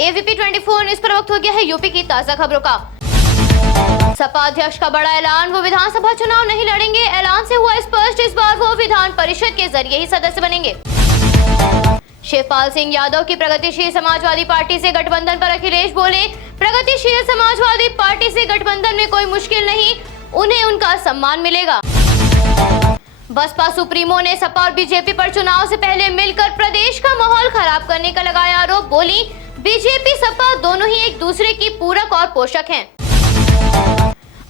ABP 24 news पर वक्त हो गया है यूपी की ताजा खबरों का। सपा अध्यक्ष का बड़ा ऐलान, वो विधानसभा चुनाव नहीं लड़ेंगे। ऐलान से हुआ स्पष्ट, इस बार वो विधान परिषद के जरिए ही सदस्य बनेंगे। शिवपाल सिंह यादव की प्रगतिशील समाजवादी पार्टी से गठबंधन पर अखिलेश बोले, प्रगतिशील समाजवादी पार्टी से गठबंधन में कोई मुश्किल नहीं, उन्हें उनका सम्मान मिलेगा। बसपा सुप्रीमो ने सपा और बीजेपी पर चुनाव से पहले मिलकर प्रदेश का माहौल खराब करने का लगाया आरोप। बोली, बीजेपी सपा दोनों ही एक दूसरे की पूरक और पोषक हैं।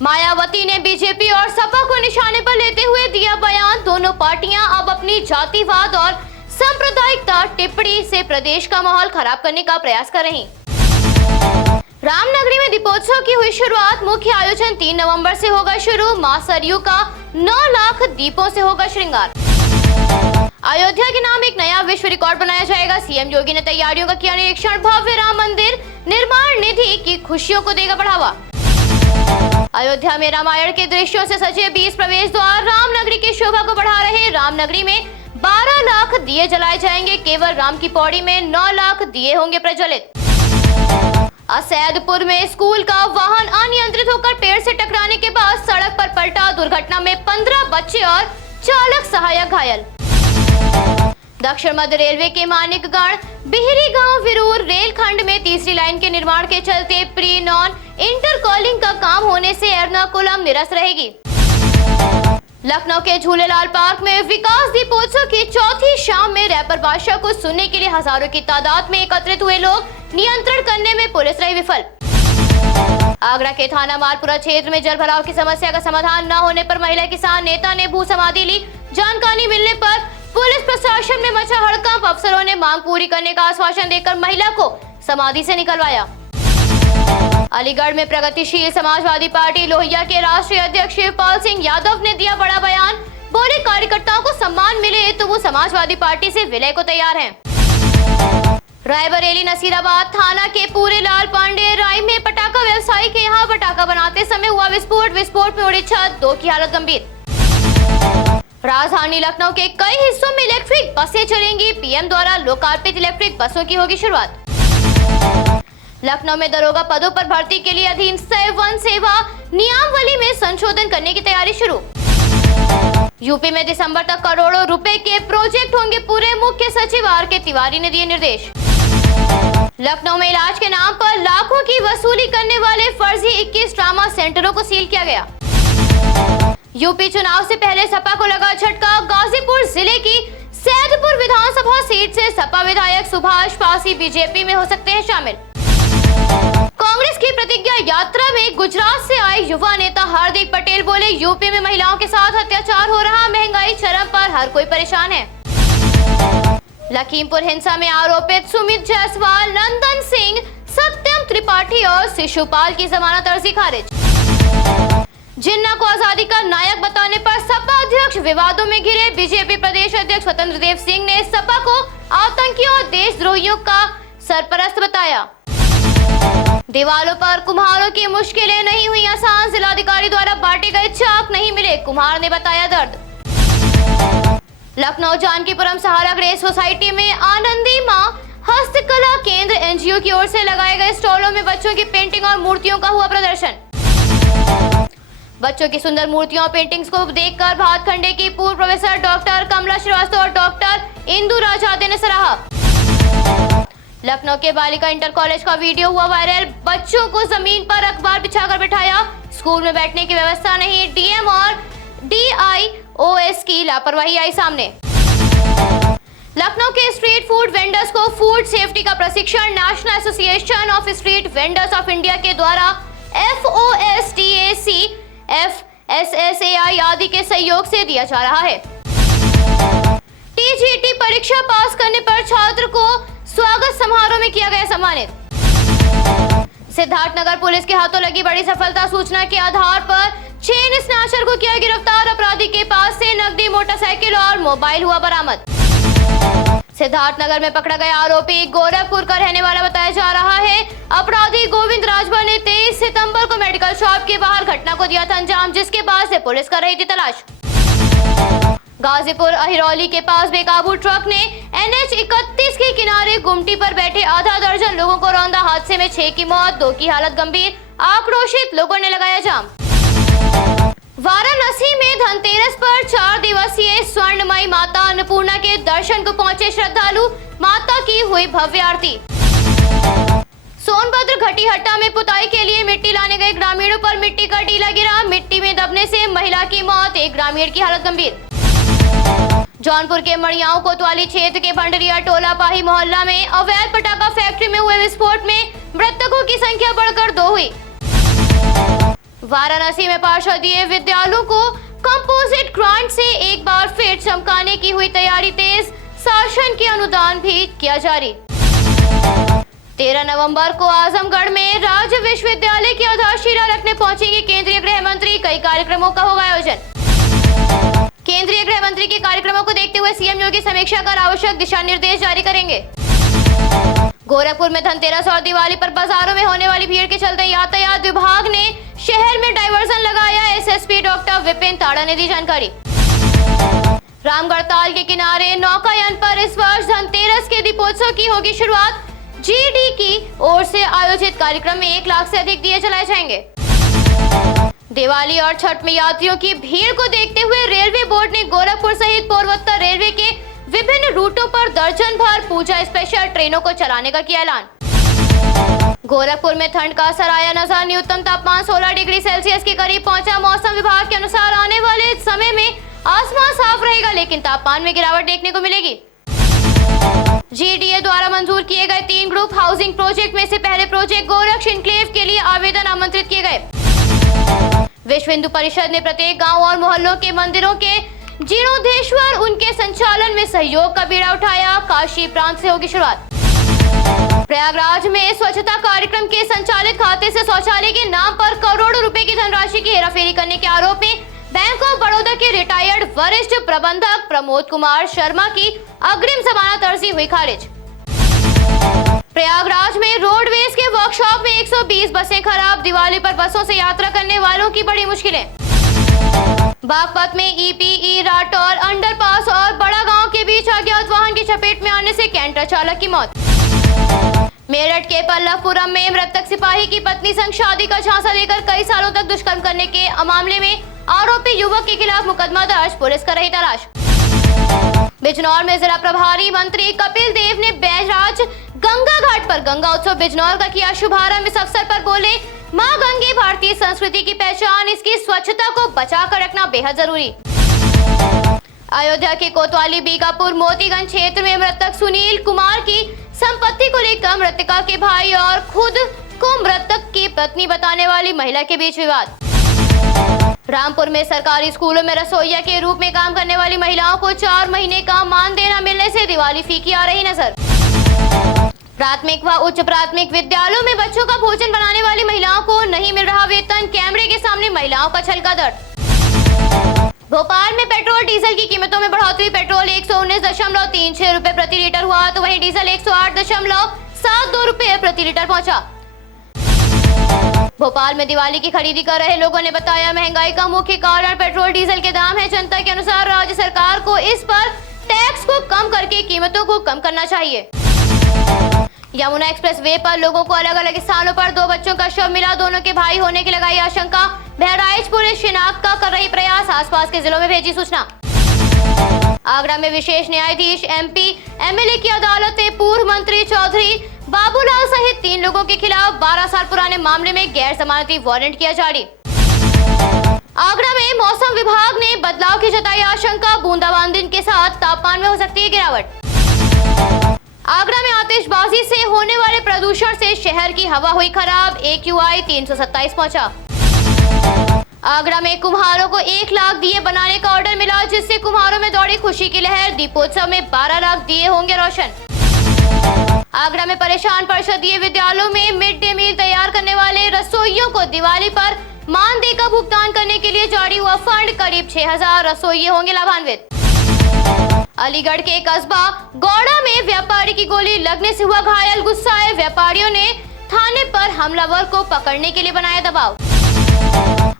मायावती ने बीजेपी और सपा को निशाने पर लेते हुए दिया बयान, दोनों पार्टियां अब अपनी जातिवाद और सांप्रदायिकता टिप्पणी से प्रदेश का माहौल खराब करने का प्रयास कर रही। रामनगरी में दीपोत्सव की हुई शुरुआत, मुख्य आयोजन 3 नवंबर से होगा शुरू। मां सरयू का 9 लाख दीपों से होगा श्रृंगार। अयोध्या के नाम एक नया विश्व रिकॉर्ड बनाया जाएगा। सीएम योगी ने तैयारियों का किया निरीक्षण। भव्य राम मंदिर निर्माण निधि की खुशियों को देगा बढ़ावा। अयोध्या में रामायण के दृश्यों से सजे 20 प्रवेश द्वार रामनगरी की शोभा को बढ़ा रहे। रामनगरी में 12 लाख दिए जलाए जाएंगे। केवल राम की पौड़ी में 9 लाख दिए होंगे प्रज्वलित। असैदपुर में स्कूल का वाहन अनियंत्रित होकर पेड़ से टकराने के बाद सड़क पर पलटा। दुर्घटना में 15 बच्चे और चालक सहायक घायल। दक्षिण मध्य रेलवे के मानिकगढ़ बिहरी गांव विरूर रेलखंड में तीसरी लाइन के निर्माण के चलते प्री नॉन इंटरकॉलिंग का काम होने से एर्नाकुलम निरस्त रहेगी। लखनऊ के झूलेलाल पार्क में विकास दीपोत्सव की चौथी शाम में रैपर बादशाह को सुनने के लिए हजारों की तादाद में एकत्रित हुए लोग, नियंत्रण करने में पुलिस रही विफल। आगरा के थाना मालपुरा क्षेत्र में जल भराव की समस्या का समाधान न होने पर महिला किसान नेता ने भू समाधि ली। जानकारी मिलने पर पुलिस प्रशासन में मचा हड़कंप। अफसरों ने मांग पूरी करने का आश्वासन देकर महिला को समाधि से निकलवाया। अलीगढ़ में प्रगतिशील समाजवादी पार्टी लोहिया के राष्ट्रीय अध्यक्ष शिवपाल सिंह यादव ने दिया बड़ा बयान। बोले, कार्यकर्ताओं को सम्मान मिले तो वो समाजवादी पार्टी से विलय को तैयार हैं। रायबरेली नसीराबाद थाना के पूरे लाल पांडे राय में पटाखा व्यवसायी के यहाँ पटाखा बनाते समय हुआ विस्फोट में उड़ी छत, 2 की हालत गंभीर। राजधानी लखनऊ के कई हिस्सों में इलेक्ट्रिक बसें चलेंगी। पीएम द्वारा लोकार्पित इलेक्ट्रिक बसों की होगी शुरुआत। लखनऊ में दरोगा पदों पर भर्ती के लिए अधीन वन सेवा नियमावली में संशोधन करने की तैयारी शुरू। यूपी में दिसंबर तक करोड़ों रुपए के प्रोजेक्ट होंगे पूरे, मुख्य सचिव आर.के. तिवारी ने दिए निर्देश। लखनऊ में इलाज के नाम पर लाखों की वसूली करने वाले फर्जी 21 ट्रामा सेंटरों को सील किया गया। यूपी चुनाव से पहले सपा को लगा झटका। गाजीपुर जिले की सैदपुर विधानसभा सीट से सपा विधायक सुभाष पासी बीजेपी में हो सकते हैं शामिल। कांग्रेस की प्रतिज्ञा यात्रा में गुजरात से आए युवा नेता हार्दिक पटेल बोले, यूपी में महिलाओं के साथ अत्याचार हो रहा, महंगाई चरम पर, हर कोई परेशान है। लखीमपुर हिंसा में आरोपित सुमित जायसवाल, नंदन सिंह, सत्यम त्रिपाठी और शिशुपाल की जमानत अर्जी खारिज। जिन्ना को आजादी का नायक बताने पर सपा अध्यक्ष विवादों में घिरे। बीजेपी प्रदेश अध्यक्ष स्वतंत्र देव सिंह ने सपा को आतंकियों और देशद्रोहियों का सरपरस्त बताया। दीवालों पर कुम्हारों की मुश्किलें नहीं हुई आसान, जिलाधिकारी द्वारा बांटे गए चाक नहीं मिले, कुम्हार ने बताया दर्द। लखनऊ जानकीपुरम सहारा ग्रेस सोसाइटी में आनंदी मां हस्तकला केंद्र एनजीओ की ओर से लगाए गए स्टॉलों में बच्चों की पेंटिंग और मूर्तियों का हुआ प्रदर्शन। बच्चों की सुंदर मूर्तियों और पेंटिंग्स को देखकर भातखंडे की पूर्व प्रोफेसर डॉक्टर कमला श्रीवास्तव और डॉक्टर इंदु राजादे ने सराहा। लखनऊ के बालिका इंटर कॉलेज का वीडियो हुआ वायरल। बच्चों को जमीन पर अखबार बिछाकर बिठाया, स्कूल में बैठने की व्यवस्था नहीं, डीएम और डीआईओएस की लापरवाही आई सामने। लखनऊ के स्ट्रीट फूड वेंडर्स को फूड सेफ्टी का प्रशिक्षण national association of street vendors of India के द्वारा FOSDAC, FSSAI आदि के सहयोग से दिया जा रहा है। टीजीटी परीक्षा पास करने पर छात्र को स्वागत समारोह में किया गया सम्मानित। सिद्धार्थनगर पुलिस के हाथों लगी बड़ी सफलता। सूचना के आधार पर चेन स्नैचर को किया गिरफ्तार। अपराधी के पास से नकदी, मोटरसाइकिल और मोबाइल हुआ बरामद। सिद्धार्थनगर में पकड़ा गया आरोपी गोरखपुर का रहने वाला बताया जा रहा है। अपराधी गोविंद राजभर ने 23 सितंबर को मेडिकल शॉप के बाहर घटना को दिया था अंजाम, जिसके बाद से पुलिस कर रही थी तलाश। गाजीपुर अहिरौली के पास बेकाबू ट्रक ने NH 31 के किनारे गुमटी पर बैठे आधा दर्जन लोगों को रौंदा। हादसे में 6 की मौत, 2 की हालत गंभीर। आक्रोशित लोगों ने लगाया जाम। वाराणसी में धनतेरस पर 4 दिवसीय स्वर्णमयी माता अन्नपूर्णा के दर्शन को पहुंचे श्रद्धालु। माता की हुई भव्य आरती। सोनभद्र घटीहट्टा में पुताई के लिए मिट्टी लाने गए ग्रामीणों पर मिट्टी का टीला गिरा। मिट्टी में दबने से महिला की मौत, एक ग्रामीण की हालत गंभीर। जौनपुर के मड़ियाओं कोतवाली क्षेत्र के भंडरिया टोला पाही मोहल्ला में अवैध पटाखा फैक्ट्री में हुए विस्फोट में मृतकों की संख्या बढ़कर 2 हुई। वाराणसी में पार्षदीय विद्यालयों को कंपोजिट ग्रांट से एक बार फिर चमकाने की हुई तैयारी तेज। शासन के अनुदान भी किया जारी। 13 नवंबर को आजमगढ़ में राज्य विश्वविद्यालय की आधारशिला रखने पहुंचेंगे केंद्रीय गृह मंत्री। कई कार्यक्रमों का होगा आयोजन। केंद्रीय गृह मंत्री के कार्यक्रमों को देखते हुए सीएम योगी समीक्षा कर आवश्यक दिशा निर्देश जारी करेंगे। गोरखपुर में धनतेरस और दिवाली पर बाजारों में होने वाली भीड़ के चलते यातायात विभाग ने शहर में डायवर्जन लगाया। एसएसपी डॉक्टर विपिन ताड़ा ने दी जानकारी। रामगढ़ ताल के किनारे नौकायन पर इस वर्ष धनतेरस के दीपोत्सव की होगी शुरुआत। GD की ओर से आयोजित कार्यक्रम में 1 लाख से अधिक दिए जलाए जाएंगे। दिवाली और छठ में यात्रियों की भीड़ को देखते हुए रेलवे बोर्ड ने गोरखपुर सहित पूर्वोत्तर रेलवे के विभिन्न रूटों पर दर्जन भर पूजा स्पेशल ट्रेनों को चलाने का किया ऐलान। गोरखपुर में ठंड का असर आया नजर। न्यूनतम तापमान 16 डिग्री सेल्सियस के करीब पहुंचा। मौसम विभाग के अनुसार आने वाले समय में आसमान साफ रहेगा, लेकिन तापमान में गिरावट देखने को मिलेगी। GDA द्वारा मंजूर किए गए 3 ग्रुप हाउसिंग प्रोजेक्ट में से पहले प्रोजेक्ट गोरक्ष इनक्लेव के लिए आवेदन आमंत्रित किए गए। विश्व हिंदू परिषद ने प्रत्येक गांव और मोहल्लों के मंदिरों के जीर्णोद्धार उनके संचालन में सहयोग का बीड़ा उठाया। काशी प्रांत से होगी शुरुआत। प्रयागराज में स्वच्छता कार्यक्रम के संचालित खाते से शौचालय के नाम पर करोड़ों रुपए की धनराशि की हेराफेरी करने के आरोप में बैंक ऑफ बड़ौदा के रिटायर्ड वरिष्ठ प्रबंधक प्रमोद कुमार शर्मा की अग्रिम जमानत अर्जी हुई खारिज। प्रयागराज में रोडवेज के वर्कशॉप में 120 बसें खराब। दिवाली पर बसों से यात्रा करने वालों की बड़ी मुश्किलें। बागपत में EPE राठौर अंडरपास और बड़ा गांव के बीच अज्ञात वाहन की चपेट में आने से कैंटर चालक की मौत। मेरठ के पल्लवपुरम में मृतक सिपाही की पत्नी संग शादी का झांसा देकर कई सालों तक दुष्कर्म करने के मामले में आरोपी युवक के खिलाफ मुकदमा दर्ज, पुलिस कर रही तलाश। बिजनौर में जिला प्रभारी मंत्री कपिल देव ने बैजराज गंगा घाट पर गंगा उत्सव बिजनौर का किया शुभारंभ। इस अवसर पर बोले, मां गंगे भारतीय संस्कृति की पहचान, इसकी स्वच्छता को बचा कर रखना बेहद जरूरी। अयोध्या के कोतवाली बीकापुर मोतीगंज क्षेत्र में मृतक सुनील कुमार की संपत्ति को लेकर मृतका के भाई और खुद को मृतक की पत्नी बताने वाली महिला के बीच विवाद। रामपुर में सरकारी स्कूलों में रसोइया के रूप में काम करने वाली महिलाओं को 4 महीने का मानदेय न मिलने से दिवाली फीकी आ रही नजर। प्राथमिक व उच्च प्राथमिक विद्यालयों में बच्चों का भोजन बनाने वाली महिलाओं को नहीं मिल रहा वेतन। कैमरे के सामने महिलाओं का छलका दर्द। भोपाल में पेट्रोल डीजल की कीमतों में बढ़ोतरी। पेट्रोल 119.36 रुपए प्रति लीटर हुआ तो वहीं डीजल 108.72 रुपए प्रति लीटर पहुंचा। भोपाल में दिवाली की खरीदी कर रहे लोगों ने बताया, महंगाई का मुख्य कारण पेट्रोल डीजल के दाम है। जनता के अनुसार राज्य सरकार को इस पर टैक्स को कम करके कीमतों को कम करना चाहिए। यमुना एक्सप्रेस वे पर लोगों को अलग अलग स्थानों पर 2 बच्चों का शव मिला। दोनों के भाई होने की लगाई आशंका। बहराइच पुलिस शिनाख्त का कर रही प्रयास। आसपास के जिलों में भेजी सूचना। आगरा में विशेष न्यायाधीश MP MLA की अदालत ने पूर्व मंत्री चौधरी बाबूलाल सहित 3 लोगों के खिलाफ 12 साल पुराने मामले में गैर जमानती वारंट किया जारी। आगरा में मौसम विभाग ने बदलाव की जताई आशंका। बूंदाबांदी के साथ तापमान में हो सकती है गिरावट। आगरा में आतिशबाजी से होने वाले प्रदूषण से शहर की हवा हुई खराब। AQI 327 पहुंचा। आगरा में कुम्हारों को 1 लाख दिए बनाने का ऑर्डर मिला, जिससे कुम्हारों में दौड़ी खुशी की लहर। दीपोत्सव में 12 लाख दिए होंगे रोशन। आगरा में परेशान परिषदीय विद्यालयों में मिड डे मील तैयार करने वाले रसोइयों को दिवाली पर मानदेय का भुगतान करने के लिए जारी हुआ फंड। करीब 6000 रसोइये होंगे लाभान्वित। अलीगढ़ के कस्बा गौड़ा में व्यापारी की गोली लगने से हुआ घायल। गुस्साए व्यापारियों ने थाने पर हमलावर को पकड़ने के लिए बनाया दबाव।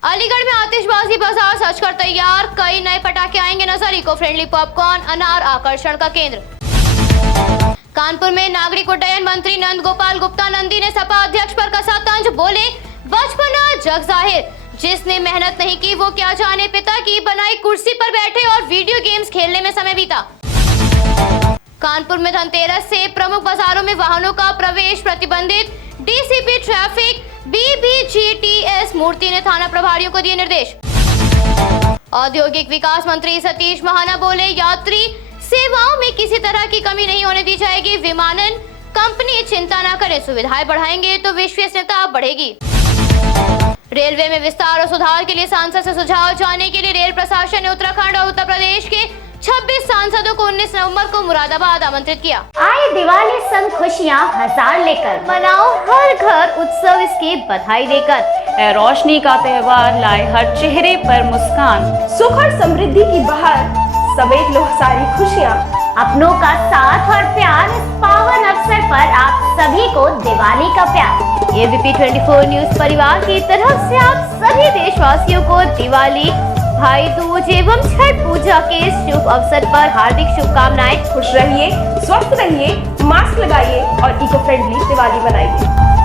अलीगढ़ में आतिशबाजी बाजार सज कर तैयार, कई नए पटाखे आएंगे नजर, इको फ्रेंडली पॉपकॉर्न अनार आकर्षण का केंद्र। कानपुर में नागरिक उड्डयन मंत्री नंद गोपाल गुप्ता नंदी ने सपा अध्यक्ष पर कसा तंज, बोले बचपना जग जाहिर, जिसने मेहनत नहीं की वो क्या जाने, पिता की बनाई कुर्सी पर बैठे और वीडियो गेम्स खेलने में समय बीता। कानपुर में धनतेरस से प्रमुख बाजारों में वाहनों का प्रवेश प्रतिबंधित, डीसीपी ट्रैफिक BBGTS मूर्ति ने थाना प्रभारियों को दिए निर्देश। औद्योगिक विकास मंत्री सतीश महाना बोले यात्री सेवाओं में किसी तरह की कमी नहीं होने दी जाएगी, विमानन कंपनी चिंता न करे, सुविधाएं बढ़ाएंगे तो विश्वसनीयता बढ़ेगी। रेलवे में विस्तार और सुधार के लिए सांसद से सुझाव जानने के लिए रेल प्रशासन ने उत्तराखंड और उत्तर प्रदेश के 26 सांसदों को 19 नवंबर को मुरादाबाद आमंत्रित किया। आए दिवाली संग खुशियाँ हजार लेकर, मनाओ हर घर उत्सव इसकी बधाई देकर। रोशनी का त्योहार लाए हर चेहरे पर मुस्कान, सुख और समृद्धि की बहार, समेट लो सारी खुशियाँ। अपनों का साथ और प्यार, इस पावन अवसर पर आप सभी को दिवाली का प्यार। ABP 24 न्यूज परिवार की तरफ से आप सभी देशवासियों को दिवाली, भाई दूज एवं छठ पूजा के इस शुभ अवसर पर हार्दिक शुभकामनाएं। खुश रहिए, स्वस्थ रहिए, मास्क लगाइए और इको फ्रेंडली दिवाली मनाइए।